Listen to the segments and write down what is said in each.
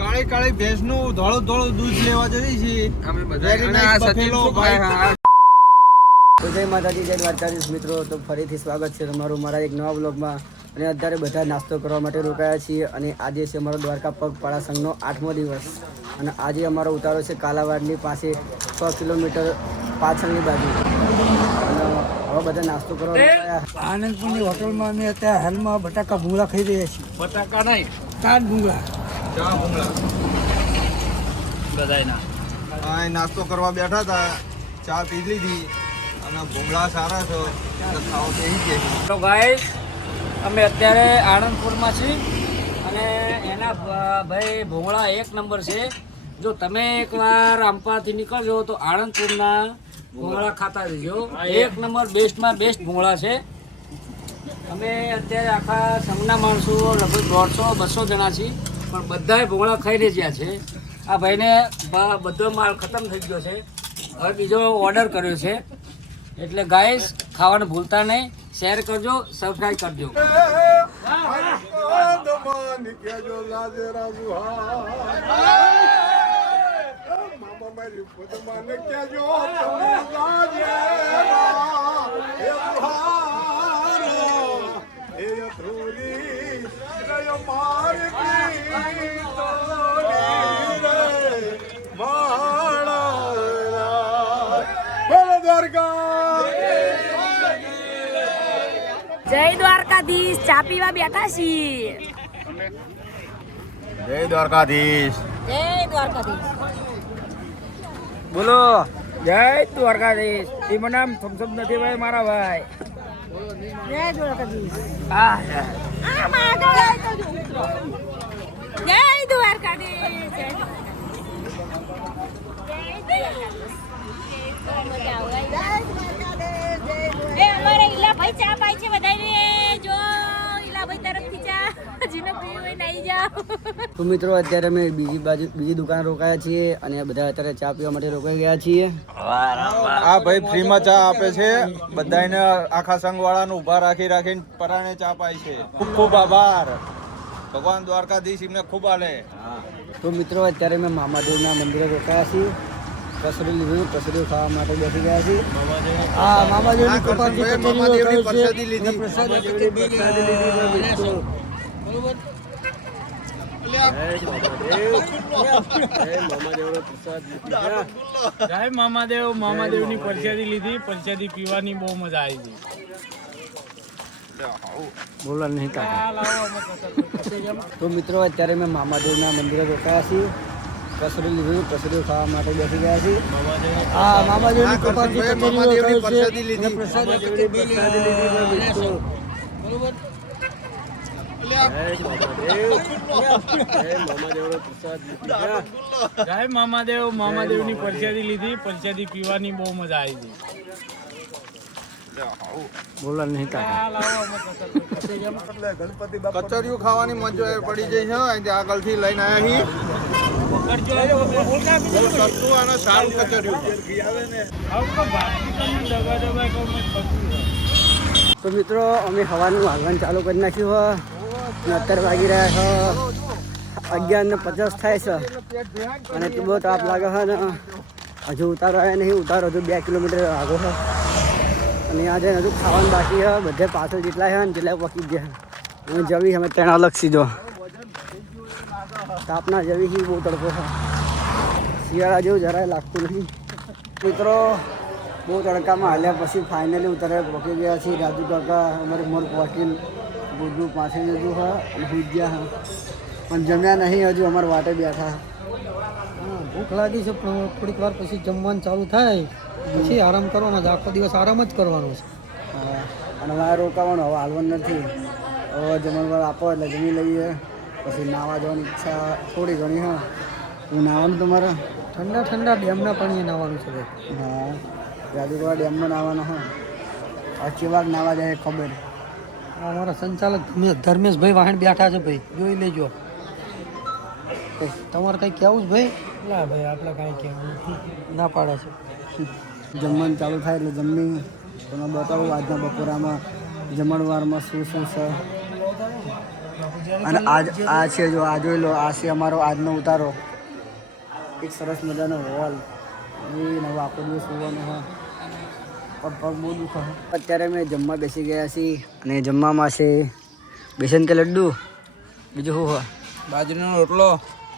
કાળી કાળી ભેંસ નું ધોળું ધોળું દૂધ લેવા જઈએ છીએ અમે બધા. જય માતાજી, જય દ્વારકાધીશ મિત્રો. તો ફરીથી સ્વાગત છે તમારું મારા એક નવા બ્લોગમાં. અને અત્યારે બધા નાસ્તો કરવા માટે રોકાયા છીએ અને આજે છે અમારો દ્વારકા પગપાળા સંઘનો 8મો દિવસ. અને આજે અમારો ઉતારો છે કાલાવાડની પાસે 6 કિલોમીટર પાછળની બાજુ. અને હવે બધા નાસ્તો કરવા રોકાયા. આનંદપુરની હોટલમાં અમે અત્યારે હાલમાં બટાકા ભૂંગળા ખાઈ રહ્યા છીએ. બટાકા નહીં, ચાટ ભૂંગળા. ચા ભૂંગળા બધાયના. હા, નાસ્તો કરવા બેઠા હતા, ચા પી લીધી અને ભૂંગળા સારા છે તો ખાઓ તો એ કે. તો ગાઈસ, અમે અત્યારે આણંદપુરમાં છીએ અને એના ભાઈ ભૂંગળા 1 નંબર છે. જો તમે એકવાર રામપાથી નીકળજો તો આણંદપુરના ભૂંગળા ખાતા જજો. 1 નંબર બેસ્ટમાં બેસ્ટ ભૂંગળા છે. અમે અત્યારે આખા સંઘના માણસો લગભગ 150-200 જણા છીએ, પણ બધાએ ભૂંગળા ખાઈને જ્યાં છે. આ ભાઈને બધો માલ ખતમ થઈ ગયો છે, હવે બીજો ઓર્ડર કર્યો છે. એટલે ગાઈસ, ખાવાનું ભૂલતા નહીં, શેર કરજો, સબસ્ક્રાઇબ કરજો. જય દ્વારકાધીશ. ચા પીવા બેઠા છીએ. જય દ્વારકાધીશ. જય દ્વારકાધીશ. બોલો જય દ્વારકાધીશ. એમાં નામ થમથમ નથી ભાઈ, મારા ભાઈ. જય દ્વારકાધીશ. હા, જય દ્વારકાધીશ. જય દ્વારકાધીશ. અમારે ઈલાભાઈ ચા પાય છે બધાને. જો ઈલાભાઈ તરફથી ચા જેને પીવું હોય નાઈ જાઓ. તો મિત્રો, અત્યારે અમે બીજી દુકાન રોકાયા છીએ અને બધા અત્યારે ચા પીવા માટે રોકાઈ ગયા છીએ. આ ભાઈ ફ્રીમાં ચા આપે છે બધાને, આખા સંઘ વાળાને ઉભા રાખીને પરાણે ચા પાય છે. ખૂબ ખૂબ આભાર. ભગવાન દ્વારકાધીશ એમને ખૂબ આલે. તો મિત્રો, અત્યારે અમે મામાદેવના મંદિરે રોકાયા છીએ. કસરી લીધું, કસરી ખાવા માટે બેસી ગયા છીએ. હા, મામાદેવની પ્રસાદી લીધી. જય મામાદેવ. મામાદેવની પ્રસાદી લીધી. પ્રસાદી પીવાની બહુ મજા આવી હતી. બોલો નહીં કાકા. તો મિત્રો, અત્યારે અમે મામાદેવના મંદિરે રોકાયા છીએ. કસરી લીધું, કસરી ખાવા માટે બેસી ગયા છીએ. હા, મામાદેવની પ્રસાદી લીધી. જય મામાદેવ. મામાદેવની પ્રસાદી લીધી. પ્રસાદી પીવાની બહુ મજા આવી હતી. બોલો નહીં કાકા. કચરિયું ખાવાની મજા પડી જાય છે. અહીંથી આગળથી લઈને આવ્યા છીએ. સસ્તું અને સારું કચરિયું. તો મિત્રો, અમે હવાનું હાલવાનું ચાલુ કરી નાખ્યું હોય અને અત્યારે વાગી રહ્યા છે 11:50 થાય છે. અને એટલું બહુ તાપ લાગે છે ને હજુ ઉતારો આવ્યા નહીં. ઉતારો હજુ 2 કિલોમીટર આગો છે અને આજે હજુ ખાવાનું બાકી છે. બધે પાછળ જેટલા છે ને જેટલા પકી ગયા. અને જવી અમે 3 અલગ સીધો તાપના જવી બહુ તડકો છે. શિયાળા જેવું જરાય લાગતું નથી. મિત્રો, બહુ તડકામાં હાલ્યા પછી ફાઇનલી ઉતારે પહોંચી ગયા છીએ. રાજુ કાકા અમારે મોર પહોંચીને બધું પાછી લીધું હોય અને સુઈ ગયા હા, પણ જમ્યા નહીં. હજુ અમારા વાટે બેઠા. ભૂખ લાગી છે પણ થોડીક વાર પછી જમવાનું ચાલુ થાય પછી આરામ કરવાનો છે. આખો દિવસ આરામ જ કરવાનો છે. અને મારે રોકાવાનું હવે હાલવાનું નથી. હવે જમણવાર આપો એટલે જમી લઈએ. પછી નાહવા જવાની ઈચ્છા થોડી ઘણી હા. હું નાહવાનું તમારે ઠંડા ઠંડા ડેમના પાણીએ નાહવાનું છે ભાઈ. હા, રાજુગોળા ડેમમાં નાહવાનો હા. આ ચેવાક નાહવા જાય ખબર. અમારા સંચાલક ધર્મેશભાઈ વાહણ બેઠા છે ભાઈ, જોઈ લેજો. તમારે કંઈ કહેવું છે ભાઈ? ના ભાઈ, આપણે કાંઈ કહેવું ના પાડે છે. જમવાનું ચાલુ થાય એટલે જમી તમને બતાવું આજના બપોરામાં જમણવારમાં શું શું છે. અને આ છે જો આ જોઈ લો, આ છે અમારો આજનો ઉતારો. એક સરસ મજાનો હોલ એ નવો આખો દિવસ હોવાનો હા પગ બહુ દુખે. અત્યારે અમે જમવા બેસી ગયા છીએ અને જમવામાં છે બેસન કે લડ્ડુ, બીજું શું હોય બાજરીનો રોટલો,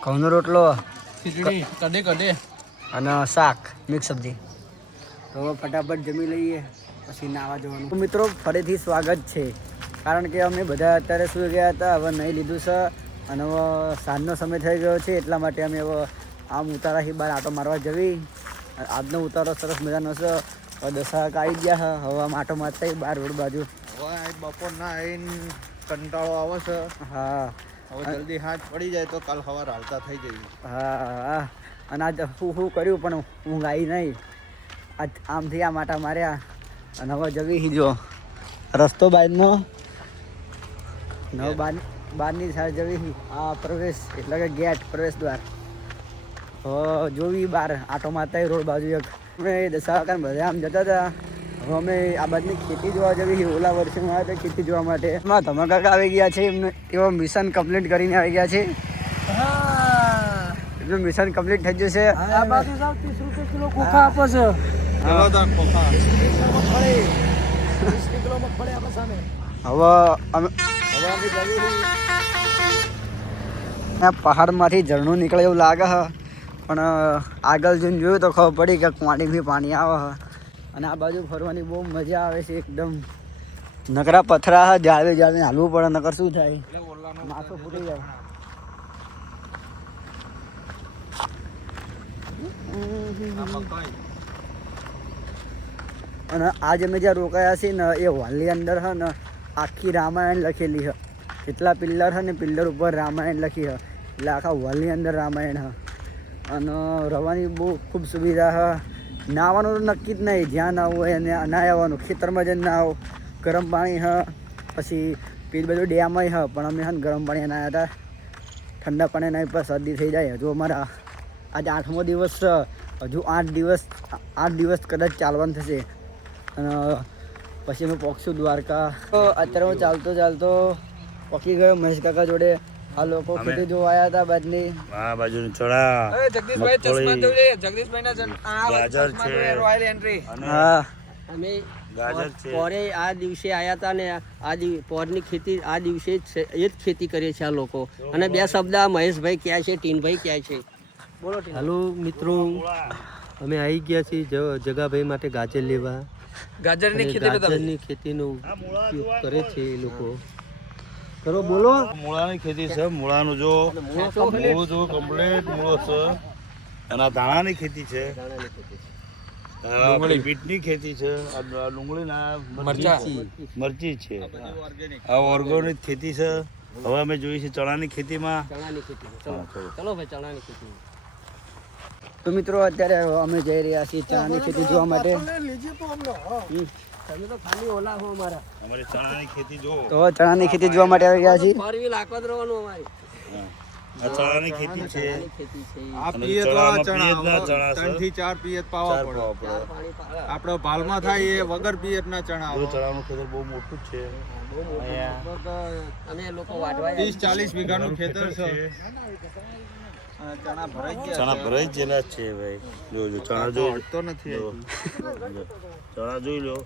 ઘઉંનો રોટલો, ખીચડી, કઢી અને શાક, મિક્સ સબ્જી. તો હવે ફટાફટ જમી લઈએ પછી નાવા જવાનું. તો મિત્રો ફરીથી સ્વાગત છે, કારણ કે અમે બધા અત્યારે સૂઈ ગયા હતા, હવે નહીં લીધું છે અને હવે સાંજનો સમય થઈ ગયો છે, એટલા માટે અમે હવે આમ ઉતારાથી બહાર આટો મારવા જવી. આજનો ઉતારો સરસ મજાનો છે. હવે દશાક આવી ગયા, હવે આમ આટો મારતા બહાર રોડ બાજુ. હવે બપોરના આવીને કંટાળો આવે છે. હા હવે જલ્દી હાથ પડી જાય તો કાલ સવાર હાલતા થઈ જઈએ. હા અને આજ શું કર્યું પણ ઊંઘ આવી નહીં. આજ આમથી આ માટા માર્યા અને હવે જવી જો રસ્તો બાજનો નવ બારની સાઈડ જવી. આ પ્રવેશ એટલે કે ગેટ, પ્રવેશ દ્વાર. જોવી બહાર આટો મારતા રોડ બાજુ એક અમે દશાકાન બધા આમ જતા હતા. હવે અમે આ બાજુની ખેતી જોવા જવી. ઓલા વર્ષમાં આવ્યા હતા ખેતી જોવા માટે. એમાં ધમાકા આવી ગયા છે, એમને એવો મિશન કમ્પ્લીટ કરીને આવી ગયા છે. એટલું મિશન કમ્પ્લીટ થઈ જશે. આ બાજુ સાવ 30 રૂપિયા કિલો ખોખા આપે છે. હવે અમે પહાડમાંથી ઝરણું નીકળે એવું લાગે છે, પણ આગળ જોઈને જોયું તો ખબર પડી કે ક્વાંટીથી પાણી આવે છે. અને આ બાજુ ફરવાની બહુ મજા આવે છે એકદમ. નકરા પથરા જાળવે હાલવું પડે, નકર શું થાય માથું ફૂટી જાય. અને આજ અમે જ્યાં રોકાયા છીએ ને એ હોલની અંદર છે ને આખી રામાયણ લખેલી છે. કેટલા પિલ્લર છે ને પિલ્લર ઉપર રામાયણ લખી છે, એટલે આખા હોલની અંદર રામાયણ છે. અને રહેવાની બહુ ખૂબ સુવિધા છે. નાહવાનું તો નક્કી જ નહીં, જ્યાં નાહવું હોય એને ના આવવાનું. ખેતરમાં જઈને નાહો, ગરમ પાણી છે. પછી પેલી બધું ડેમય છે, પણ અમે છે ને ગરમ પાણી નાહ્યા હતા. ઠંડા પાણી નાહી પર શરદી થઈ જાય. હજુ અમારા આજે 8મો દિવસ છે, હજુ 8 દિવસ કદાચ ચાલવાનું થશે અને પછી અમે પહોંચશું દ્વારકા. અત્યારે હું ચાલતો પહોંચી ગયો મહેશ કાકા જોડે. આ લોકો ખેતી જોવા આવ્યા હતા બાજની. આ બાજુનું ચણા, રોયલ એન્ટ્રી. હા અમે ગાજર છે. પોરે આ દિવસે આવ્યા હતા ને પોરની ખેતી આ દિવસે જ એ જ ખેતી કરે છે આ લોકો. અને બે શબ્દ આ મહેશભાઈ ક્યાં છે, ટીનભાઈ ક્યાં છે? બોલો. હાલો મિત્રો, અમે આવી ગયા છીએ જગાભાઈ માટે ગાજર લેવા. ગાજરની ખેતીનો ઉપયોગ કરે છે એ લોકો. કરો બોલો. મૂળાની ખેતી છે. મૂળાનું જો મૂળું જો કમ્પ્લીટ મૂળો છે. અને આ ધાણાની ખેતી છે. બીટની ખેતી છે. આ ડુંગળીના મરચી છે. આ ઓર્ગોનિક ખેતી છે. હવે અમે જોઈએ છીએ ચણાની ખેતીમાં. ચણાની ખેતી. ચલો ભાઈ, ચણાની ખેતી. તો મિત્રો અત્યારે અમે જઈ રહ્યા છીએ ચણાની ખેતી જોવા માટે. તમે તો ખાલી ઓલા હો અમારા. અમારી ચણાની ખેતી જો. તો ચણાની ખેતી જોવા માટે આવી ગયા છીએ. ફોર વ્હીલ આખો જ રહેવાનું અમારી. આ ચણાની ખેતી છે. ખેતી છે. આ પિયત વાળા પિયતના ચણા ચણા છે. 3 થી 4 પિયત પાવા પડે. પાણી પાવા. આપણો ભાલમાં થાય એ વગર પિયતના ચણા જો ચણાનું ખેતર બહુ મોટું જ છે. અમે લોકો વાટવા 30-40 વીઘાનું ખેતર છે. ચણા ભરાઈ ગયા. ચણા ભરાઈ ગયેલા જ છે ભાઈ. જોજો ચણા જોઈ તો નથી લો. ચણા જોઈ લો.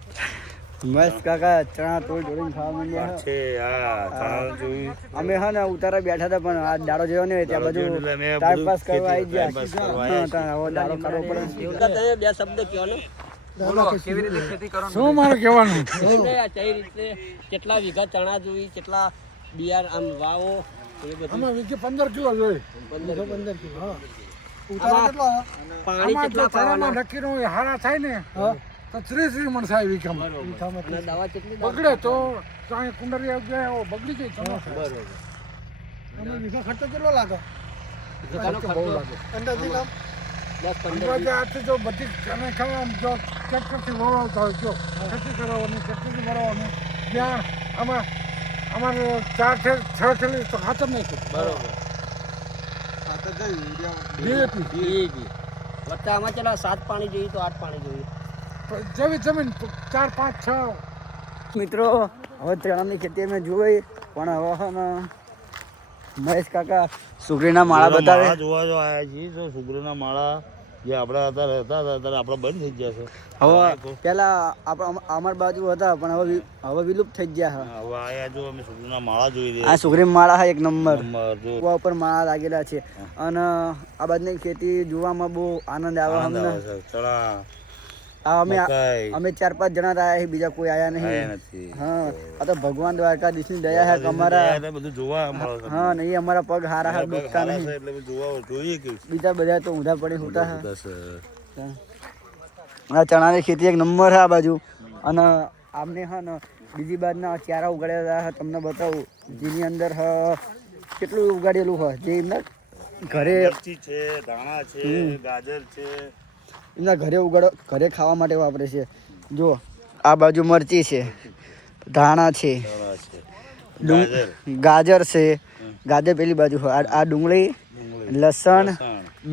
મસ્ત કાકા ચણા તોડ જોડીને ખાવા માંડ્યા છે. આ ચણા જોઈ. અમે હા ને ઉતારા બેઠા હતા, પણ આ દાડો જેવો નહીં ત્યાં બધું ટાઈમ પાસ કરવા આવી ગયા. હવે દાડો કરવો પડે. તમે બે શબ્દ કહો ને. શું મારે કહેવાનું? કઈ રીતે કેટલા વીઘા ચણા જોઈ, કેટલા બિયાર આમ વાવો એ બધું. 15 કિલો જોઈએ. 15 કિલો. હા. પાણી કેટલા પાવાના? નક્કી હારા થાય ને તો 30 મણ થાય વીઘામાં. અને દવા કેટલી બગડે તો કુંડરી બગડી જાય. બરોબર. અમે વીઘા ખર્ચો કેટલો લાગે? વીઘાનો ખર્ચો અંદાજે કામ 10-15 આથી જો બધી ચણે ખાવા જો ટ્રેક્ટરથી વવાવતા હોય, જો ખેતી કરાવવાની ટ્રેક્ટરથી વરાવવાની ત્યાં અમારે 4-6 થેલી તો ખાતર નહીં. બરોબર. DAP. વચ્ચે આમાં ચલા 7 પાણી જોઈએ તો 8 પાણી જોઈએ. મિત્રો હવે ચણાની ખેતી અમે જોઈ પણ હવે હે ને મહેશ કાકા સુગરીના માળા બતાવે. માળા જોવા જો આયા છીએ તો સુગરીના માળા જે આપણે હતા રહેતા હતા ત્યારે આપણે બંધ થઈ ગયા છે. હવે પેલા અમારી બાજુ હતા પણ હવે વિલુપ્ત થઈ ગયા છે. હવે આયા જો અમે સુગરીના માળા જોઈ રહ્યા આ સુગરી માળા છે એક નંબર. જો કુવા ઉપર માળા લાગેલા છે અને આ બાજુની ખેતી જોવામાં બહુ આનંદ આવે આનંદ અમને. આવે છે. ચણા અમે મકાઈ અમે 4-5 જણા રહ્યા છે, બીજા કોઈ આયા આયા નહીં. નથી. હા આ તો ભગવાન દ્વારકાધીશની દયા છે કે અમારા એટલે બધું જોવા મળે છે. હા નહીં અમારા પગ હારા હાર પગ દુખતા હારા નહીં. છે એટલે બધું જોવા જોઈએ કેવું છે. બીજા બધા તો ઊંધા પડી હોતા છે. બસ, આ ચણાની ખેતી એક નંબર છે આ બાજુ. અને આમને હા ને બીજી બાજુના ચારા ઉગાડેલા છે તમને બતાવું જેની અંદર કેટલું ઉગાડેલું હોય જે એમના ઘરે મરચી છે, ધાણા છે, ગાજર છે. એમના ઘરે ખાવા માટે વાપરે છે. જો આ બાજુ મરચી છે, ધાણા છે, ચણા છે, ગાજર છે, ગાજર પેલી બાજુ હોય. આ ડુંગળી, લસણ,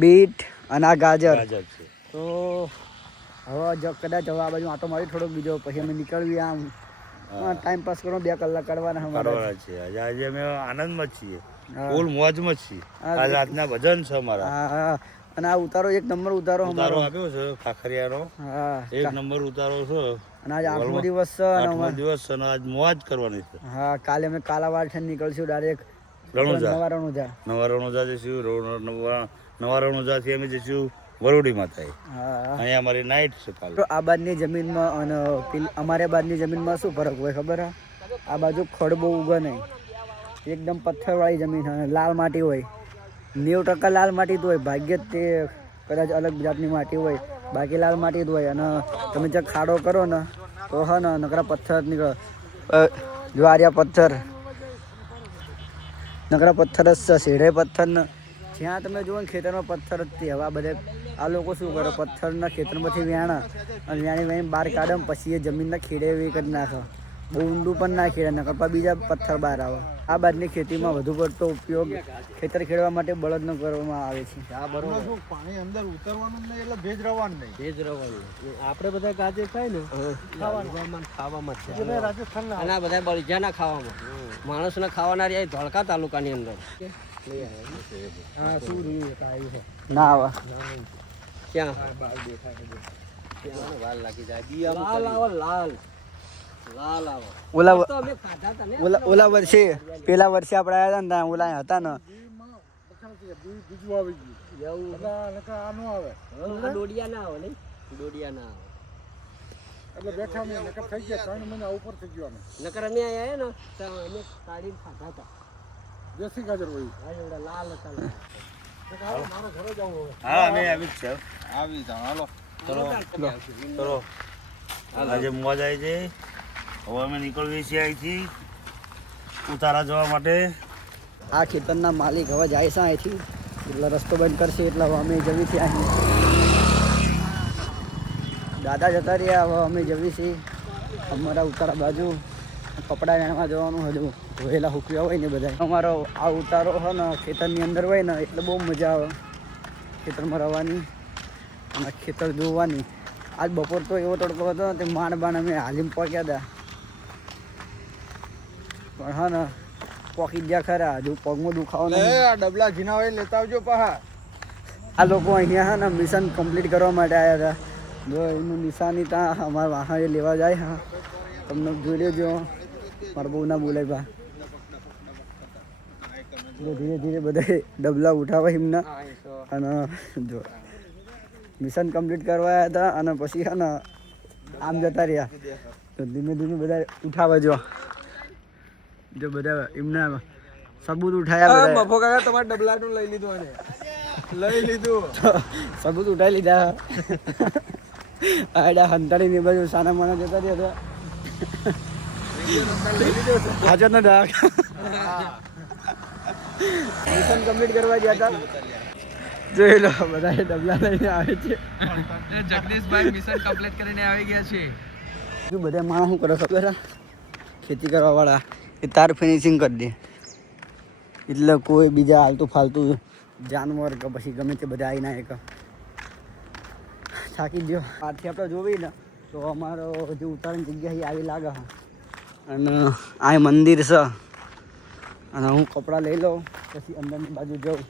બીટ અને આ ગાજર. ગાજર છે. તો હવે જો કદાચ હવે આ બાજુ આટો મારી થોડોક બીજો પછી અમે નીકળવી આમ ટાઈમ પાસ કરો 2 કલાક કાઢવાના અમારે. કાઢવાના છે. આજે અમે આનંદમાં જ છીએ, ફૂલ મોજમાં જ છીએ. આ રાતના ભજન છે અમારા. હા અને આ ઉતારો એક નંબર ઉતારો ઉતારો અમારો. આપ્યો છે ખાખરિયાનો, હા એક નંબર ઉતારો છે. અને આજ 8મો દિવસ છે અને 8મો દિવસ છે અને આજ મોજ કરવાની છે. હા કાલે અમે કાલાવાડ થી નીકળશું ડાયરેક્ટ રણુજા નવારણુજા. નવા રણુજા જઈશું. નવા રણુજાથી અમે જઈશું વરોડી માતા. હા અહીંયા અમારી નાઇટ છે કાલે. તો આ બાજુની જમીનમાં અને અમારે બાજુની જમીનમાં શું ફરક હોય ખબર હે? આ બાજુ ખડ બહુ ઉગે નહીં, એકદમ પથ્થરવાળી જમીન અને લાલ માટી હોય. 90% લાલ માટી જ હોય, ભાગ્યે જ તે કદાચ અલગ જાતની માટી હોય, બાકી લાલ માટી જ હોય. અને તમે જે ખાડો કરો ને તો હા ને નકરા પથ્થર જ નીકળે. જો આર્યા પથ્થર, નકરા પથ્થર જ છે, શેઢે પથ્થર ને જ્યાં તમે જુઓ ને ખેતરમાં પથ્થર જ તે. હવે આ બધે આ લોકો શું કરે પથ્થરના ખેતરમાંથી વેણા અને વેણી બહાર કાઢે પછી એ જમીનના ખેડે એવી કરી નાખે. બહુ ઊંડું પણ ના ખેડે ને કપા બીજા પથ્થર બહાર આવે. આ બાજુની ખેતીમાં વધુ પડતો ઉપયોગ ખેતર ખેડવા માટે બળદનો કરવામાં આવે છે. હા બરોબર. પાણી અંદર ઉતરવાનું નહીં એટલે ભેજ રવાનું નહીં. ભેજ રવાનું. આપણે બધા ગાજર ખાય ને ખાવામાં જ છે. અને આ બધા બળજાના ખાવામાં, માણસના ખાવાના રહ્યા ધોળકા તાલુકાની અંદર. ના આવે ક્યાં લાલ લાગી જાય. લાલ આવે, લાલ લાલ આવે. ઓલા તો અમે ખાધા હતા ને. ઓલા વર્ષે પેલા વર્ષે આપણે આવ્યા હતા ને ઓલા હતા ને આ દોડિયા ના આવે નહીં, દોડિયા ના આવે. નકર અમે આયા ને તો અમે કાઢીને ખાધા હતા. લાલ હતા. હા અમે આવી જ છે. આવી જાઓ હાલો. ચલો આજે મોજ આવી છે. હવે અમે નીકળીએ છીએ અહીંથી ઉતારા જવા માટે. આ ખેતરના માલિક હવે જાય છે અહીંથી, એટલે રસ્તો બંધ કરશે એટલે હવે અમે જવી છીએ અહીં. દાદા જતા રહ્યા, હવે અમે જવી છીએ અમારા ઉતારા બાજુ. કપડાં વેણવા જવાનું હજુ વહેલા હુકવ્યા હોય ને બધા. અમારો આ ઉતારો હોય ને ખેતરની અંદર હોય ને એટલે બહુ મજા આવે ખેતરમાં રહેવાની અને ખેતર જોવાની. આજ બપોર તો એવો તડકો હતો ને તે માંડ અમે હાલીમ પહોંચ્યા હતા પણ હા ને પોકી ગયા ખરા. હજુ પગમાં દુખાવો નહીં. આ ડબલા ઘીના હોય લેતા આવજો પાહા. આ લોકો અહીંયા હા ને મિશન કમ્પ્લીટ કરવા માટે આવ્યા હતા. જો એનું નિશાની ત્યાં અમારા વાહન લેવા જાય. હા તમને જોઈ લેજો, મારા બહુ ના બોલાય બા. ધીરે ધીરે બધા ડબલા ઉઠાવે એમના અને જો મિશન કમ્પ્લીટ કરવા આવ્યા હતા અને પછી હા ને આમ જતા રહ્યા. તો ધીમે ધીમે બધા ઉઠાવે જો બધા એમના સબૂત ઉઠાયા. મફો કાકા તમારા ડબલાનું લઈ લીધું અને લઈ લીધું સબૂત ઉઠાવી લીધા. આડા હંતાડી બાજુ સાના માના જતા રહ્યા હતા. હાજર ના ડાક મિશન કમ્પ્લીટ કરવા ગયા હતા. જોઈ લો બધા ડબલા લઈને આવે છે. જગદીશભાઈ મિશન કમ્પ્લીટ કરીને આવી ગયા છે. શું બધા માણસ શું કરે ખબર? ખેતી કરવા વાળા એ તાર ફિનિશિંગ કરી દે એટલે કોઈ બીજા હાલતું ફાલતું જાનવર કે પછી ગમે તે બધા આવી ના એક થાકી ગયો. આથી આપણે જોવી ને તો અમારો જે ઉતારવાની જગ્યા આવી લાગે છે. અને આ મંદિર છે. અને હું કપડાં લઈ લઉં પછી અંદરની બાજુ જાઉં.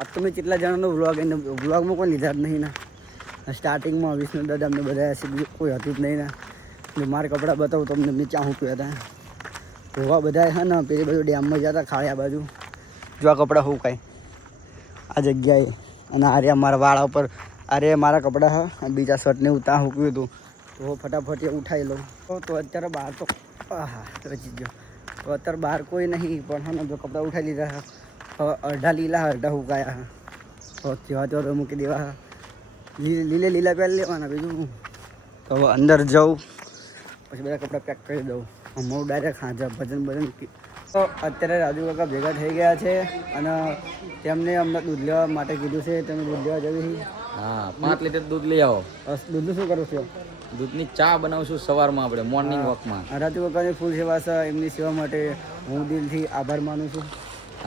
આ તો મેં કેટલા જણાનો વ્લોગ એને વ્લોગમાં કોઈ લીધા જ નહીં ને. સ્ટાર્ટિંગમાં વિષ્ણુ દાદા અમને બધા હશે, બીજું કોઈ હતું જ નહીં ને. મારા કપડાં બતાવું તમને મેં ચા હું હતા ધોવા બધા છે ને પેલી બધું ડેમમાં જતા ખાડ્યા બાજુ. જો આ કપડાં હું કાંઈ આ જગ્યાએ. અને આરે મારા વાળા ઉપર આરે મારા કપડાં હા બીજા શર્ટને હું ત્યાં મૂક્યું હતું તો ફટાફટ એ ઉઠાવી લઉં. તો અત્યારે બહાર તો હા રચી ગયો. તો અત્યારે બહાર કોઈ નહીં પણ હા ને જો કપડાં ઉઠાવી લીધા. અડધા લીલા અડધા હુકાયા હા. તો જેવા તો મૂકી દેવા. લીલે લીલા પહેરી લેવાના. બીજું તો હવે અંદર જાઉં પછી બધા કપડાં પેક કરી દઉં. હું ડાયરેક્ટ હાજર ભજન ભજન. તો અત્યારે રાજુ કાકા ભેગા થઈ ગયા છે અને તેમને અમને દૂધ લેવા માટે કીધું છે. તમે દૂધ લેવા જવી? હા 5 લીટર દૂધ લઈ આવો. દૂધનું શું કરું છું? દૂધની ચા બનાવશું સવારમાં આપણે મોર્નિંગ વોકમાં. રાજુ કાકાની ફૂલ સેવા છે. એમની સેવા માટે હું દિલથી આભાર માનું છું.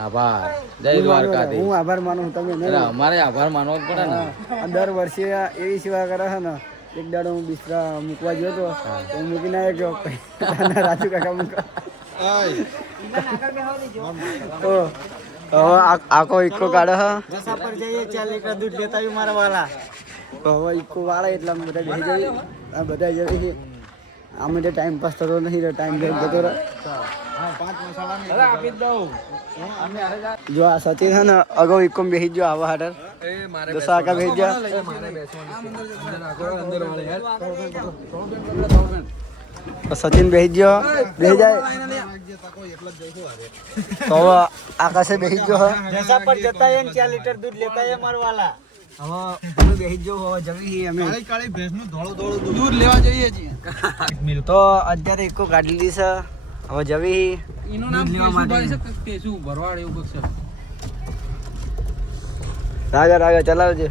આભાર. જય દ્વારકાધીશ. હું આભાર માનું છું. તમે નહીં? અમારે આભાર માનવો જ પડે ને. દર વર્ષે એવી સેવા કરે છે ને. એક દાડો હું બિસ્તરા મૂકવા ગયો હતો તો હું મૂકીને આવ્યો ગયો. રાજુ કાકા મૂકવા તો હવે આખો ઇકો કાઢે હા. રસા પર જઈએ 4 લીટર દૂધ લેતા આવ્યું મારા વાળા. તો હવે ઇકો વાળા એટલે અમે બધા બેસી જઈએ. આ બધા જઈએ છીએ. આમે તો ટાઈમ પાસ થતો નથી. ટાઈમ જતો રહે. જો આ સચિન છે ને અગાઉ ઇકો બેસી ગયો આવા હાટર. દસા કાકા બેસી ગયા. સચિન બેસી ગયો. બેસી જાય તો હવે આકાશે બેસી ગયો. જસા પર જતા એમ 4 લીટર દૂધ લેતા એ મારવાલા. હવે અમે બેસી ગયો. હવે જવી અમે કાળી ભેંસનું ધોળું ધોળું દૂધ લેવા જઈએ છીએ. તો અત્યારે ઇકો કાઢી લીધી છે. હવે જવી એનું નામ પેસુ ભરવાડ એવું છે. રાજા રાજા ચલાવજે.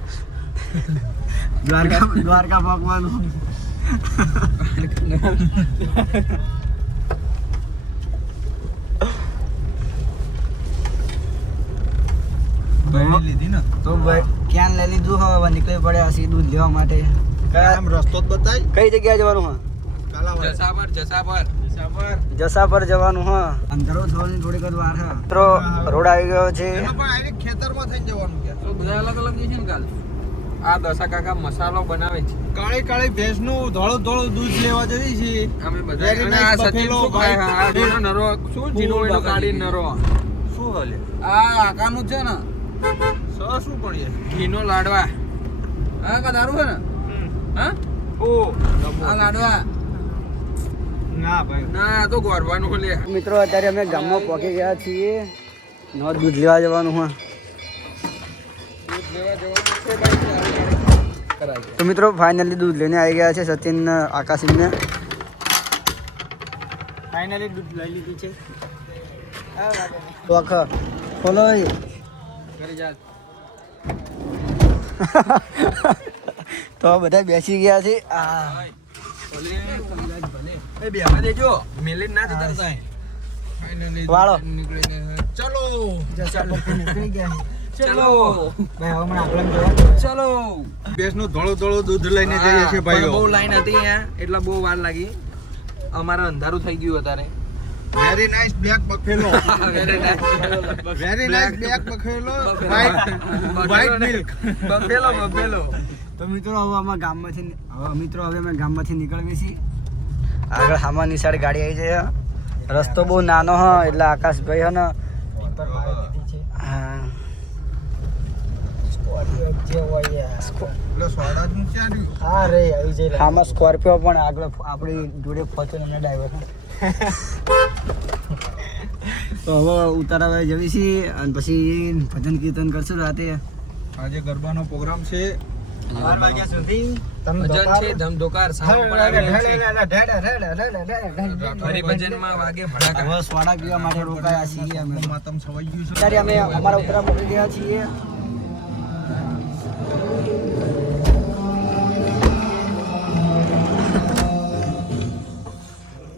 દ્વારકા ભગવાન લીધી ને તો ભાઈ ક્યાં લઈ લીધું. હવે નીકળી પડ્યા છીએ દૂધ લેવા માટે. આમ રસ્તો જ બતાય. કઈ જગ્યાએ જવાનું? હા જસા પર જવાનું. હા અંતરો થોડીક જ વાર છે. મિત્રો રોડ આવી ગયો છે. ખેતરમાં થઈને જવાનું. બધા અલગ અલગ છે ને કાલ. આ દશા કાકા મસાલો બનાવે છે. કાળી કાળી ભેંસનું ધોળું ધોળું દૂધ લેવા જઈએ છીએ. અમે બધા અને આ સચિન શું ખાય? આ જીનો નરો શું જીનો એનો કાઢી નરો શું હાલે? આ આકાનું છે ને શું પડીએ? ઘીનો લાડવા. હા કા દારૂ છે ને? હા ઓ આ લાડવા ના ભાઈ ના તો ગોરવાનું લે. મિત્રો અત્યારે અમે ગામમાં પહોંચી ગયા છીએ. નો દૂધ લેવા જવાનું. હા તો મિત્રો ફાઇનલી દૂધ લઈને આવી ગયા છે. સચિન આકાશને ફાઇનલી દૂધ લઈ લીધું છે. તો આખા ખોલો તો બધા બેસી ગયા છે. દેજો મેલે ના જતા હતા. વાળો ચલો જસા પરથી નીકળી ગયા. ચલો ભાઈ હવે મને આગળ જોવા. ચલો ભેંસનું ધોળું ધોળું દૂધ લઈને જઈએ છીએ ભાઈઓ. બહુ લાઈન હતી અહીંયા એટલે બહુ વાર લાગી. અમારે અંધારું થઈ ગયું અત્યારે. Very nice black Buffalo. Very nice black Buffalo. White milk. Buffalo તો મિત્રો હવે અમે ગામમાંથી નીકળીએ છીએ. આગળ હામાં નિશાળ ગાડી આવી જાય. રસ્તો બહુ નાનો હ એટલે આકાશભાઈ હે ને હા હામાં સ્કોર્પિયો પણ આગળ આપણી જોડે ફોર્ચ્યુનર ડ્રાઈવર. તો હવે ઉતારા જવી છીએ અને પછી ભજન કીર્તન કરશું રાતે. આજે ગરબાનો પ્રોગ્રામ છે. 12 વાગ્યા સુધી ભજન છે ધમધોકાર સાઉન્ડ પણ આવી રહ્યું છે. ભજનમાં વાગે ભડાકા. હવે સ્વાડા પીવા માટે રોકાયા છીએ અમે. માતમ સવાઈ ગયું છે. અત્યારે અમે અમારા ઉતરા મૂકી ગયા છીએ.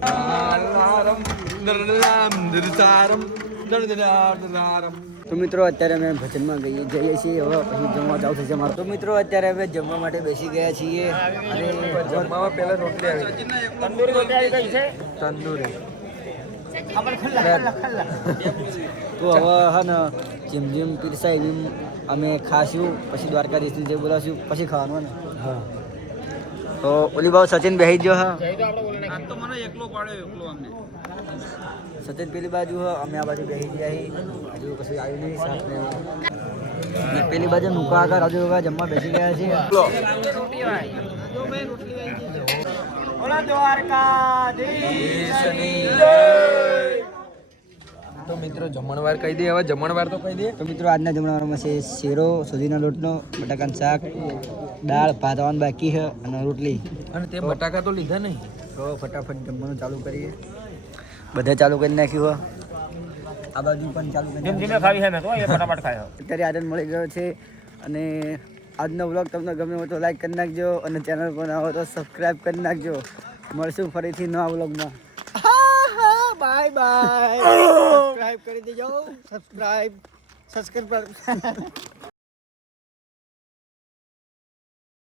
અલારમ દરલામ દરતારમ દરદરારમ તો મિત્રો અત્યારે અમે ભજનમાં જઈએ છીએ, હવે પછી જમવા જાવ છે જમવા. તો મિત્રો અત્યારે અમે જમવા માટે બેસી ગયા છીએ અને જમવામાં પહેલા રોટલી આવી તંદૂરી રોટલી આવી ગઈ છે તંદૂરી. તો હવે હા ને જેમ જેમ પીરસાય એમ અમે ખાશું, પછી દ્વારકાધીશને જે બોલાવશું પછી ખાવાનું ને. હા તો ઓલી બાબુ સચિન બેસી ગયો. હા સચિન પેલી બાજુ હ, અમે આ બાજુ બેસી ગયા. હજુ કશું આવ્યું નહીં સાથે. પેલી બાજુ નુકા આગળ હજુ જમવા બેસી ગયા છે. તો મિત્રો જમણવાર કહી દે, હવે જમણવાર તો કહી દે. તો મિત્રો આજના જમણવારમાં છે શેરો, સુધીના લોટનો, બટાકાનું શાક, દાળ ભાત આવવાનું બાકી છે અને રોટલી. અને તે બટાકા તો લીધા નહીં. તો ફટાફટ જમવાનું ચાલુ કરીએ. બધા ચાલુ કરી નાખ્યું. આ બાજુ પણ ચાલુ કરી અત્યારે આનંદ મળી ગયો છે. અને આજનો વ્લોગ તમને ગમે હોય તો લાઈક કરી નાખજો અને ચેનલ પર આવો તો સબસ્ક્રાઈબ કરી નાખજો. મળશું ફરીથી નવા વ્લોગમાં. Bye bye. સબસ્ક્રાઈબ કરી દેજો. સબસ્ક્રાઈબ